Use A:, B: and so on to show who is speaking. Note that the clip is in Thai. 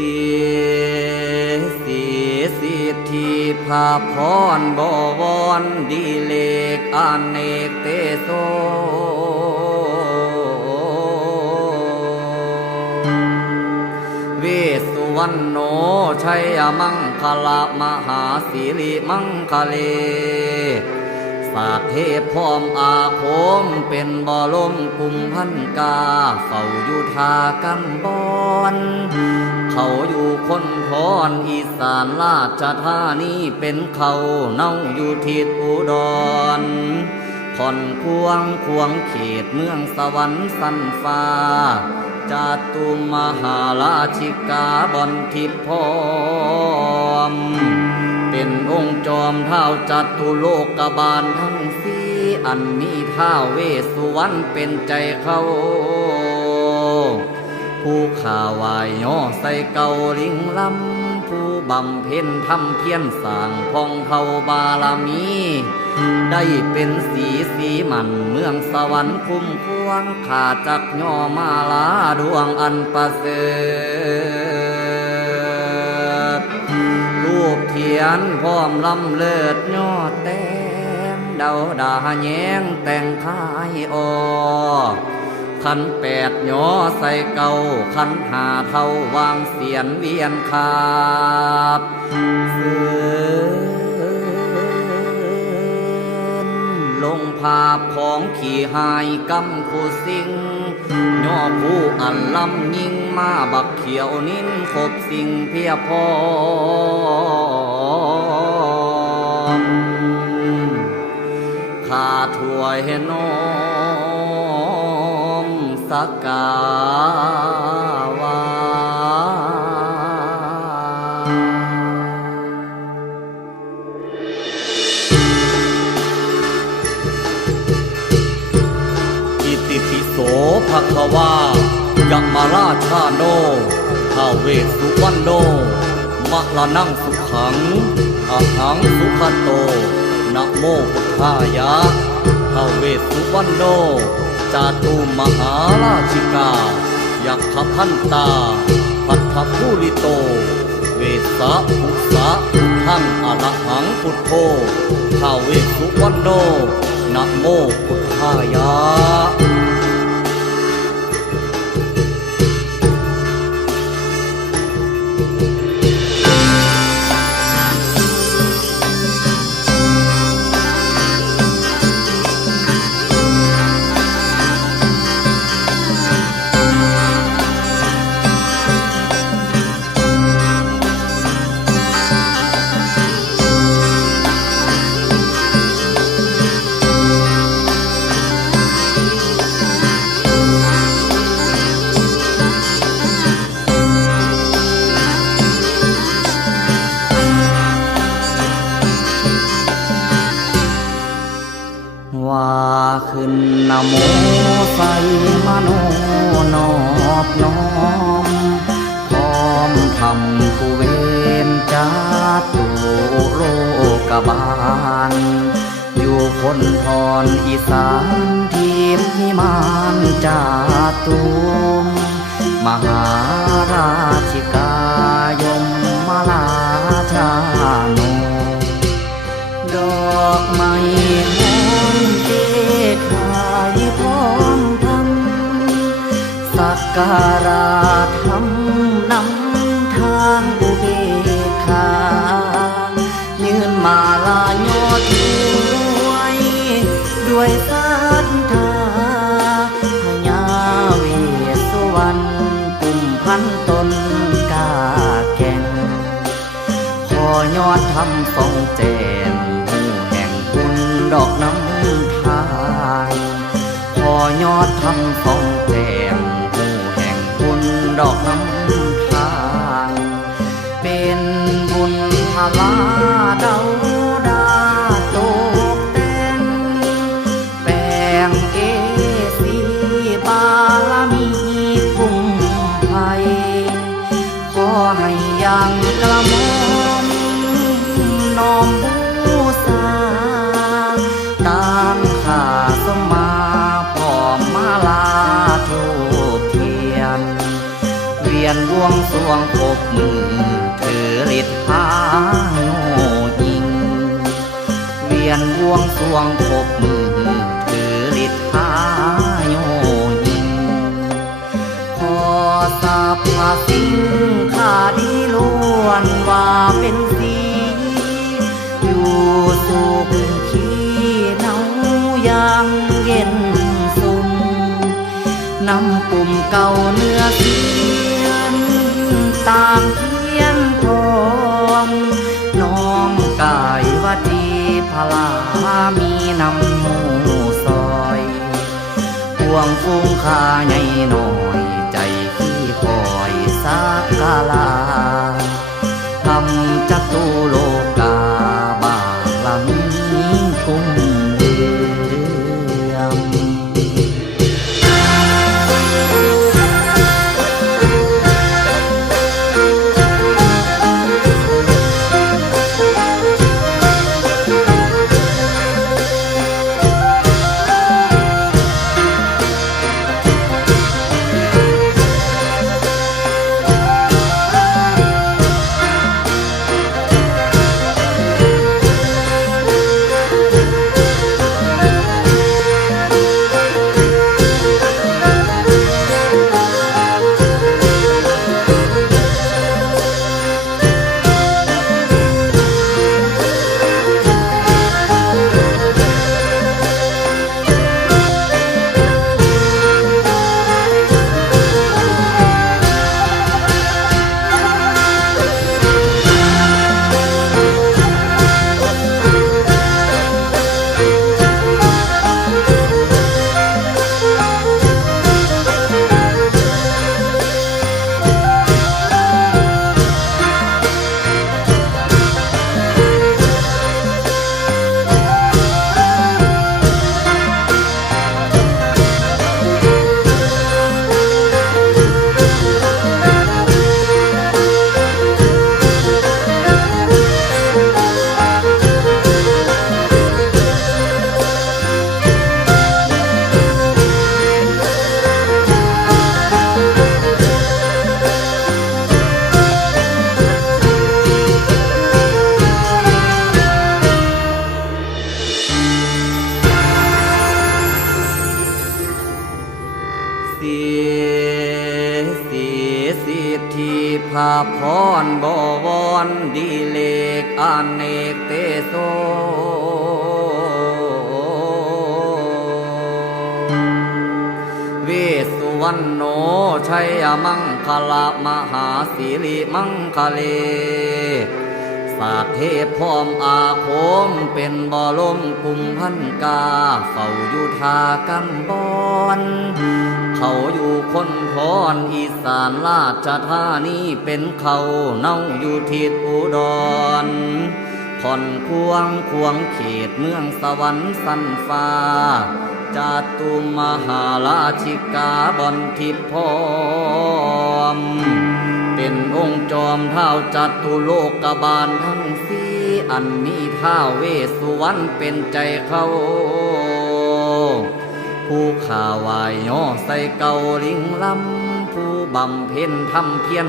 A: สีสีสิทธิภาพรบวรดีเลกอเนกเตโสเวสุวรรณโนชัยมังคละมหาสิริมังคเล สาเทพพร้อมอาคมเป็นบ่อลมกุมพันกาเฝ้าอยู่ทากันบอนเขาอยู่คนพรอีสานราชธานีเป็นเขาเน่าอยู่ทิศอุดรคอนควงควงเขตเมืองสวรรค์สันฟ้าจาตุมหาราชิกาบอนทิพย์พร้อม เป็นองค์จอมเท้าจัตุโลกบาลทั้งสี่อันมีท้าเวสุวรรณเป็นใจเขาผู้ข่าวายย่อใส่เกาลิงลำผู้บำเพ็ญทำเพียรสร้างพองเทาบารมี ได้เป็นสีสีมันเมืองสวรรค์คุ้มควงขาจักย่อมาลาดวงอันประเสริฐ ยนพร้อมลำเลิศยอดแต้มเดาดาแยงแต่งคายออขันแปดยอใส่เก่าขันหาเท่าวางเสียนเวียนคาบเสือนลงภาพของขี่หายกำคูสิงย่อผู้อันลำยิงมาบักเขียวนิ้นครบสิ่งเพียพอ วยน้อมสักกาวาอิติปิโสภะคะวายัมราชาโนท้าเวสุวรรณโนมะละนังสุขังอาหังสุขโตนะโมพุทธายะาวเวสสุวรรณโน จาตุมหาราชิกา ยักขพันตา พัทธภูริโต เวสะภุสะพุทธังอรหังพุทโธท้าวเวสสุวรรณโนนะโมพุทธาย มทำผู้เวนจาตุโลกบาล อยู่คนพรอีสานทีมพิมานจาตุมมหาราชิกายมมาลาชาโนดอกไม้หอมเกขายพร้อมทำสักการะ ยศรัทธาพญาเวสสุวรรณปุ่มพันตนกาแก่งขอยอดทำทรงแจงหูแห่งบุญดอกน้ำทานขอยอดทำทรงแจงหูแห่งบุญดอกน้ำทานเป็นบุญพลาเดาด วียนบวงสวงพบมือถือฤทธิ์พาโยยิงขอสาบพาสิ่งข้าดีล้วนว่าเป็นสีอยู่สุขขีเนายังเย็นสุมนำปุ่มเก่าเนื้อเสียนต่างเทียนทองน้อมกาย พลามีนำหมูซอยพวงฟุ้งคาใหญ่หน่อย พรบวรดีเลกอเนกเตโสเวสุวรรณโนชัยมังคละมหาสิริมังคเล สากเทพพร้อมอาคมเป็นบ่อลมกุมพันกา เฝ้าอยู่ทากันบอนเขาอยู่คนพรอีสานราชธานีเป็นเขาเน่าอยู่ทิศอุดรผ่อนควงควงเขตเมืองสวรรค์สันฟ้าจาตุมหาราชิกาบอนทิพย์พร้อม องค์จอมเท้าจัตุโลกบาลทั้งสี่อันมีท้าเวสสุวรรณเป็นใจเขาผู้ข่าวายย่อใส่เกาลิงลำผู้บำเพ็ญทำเพียร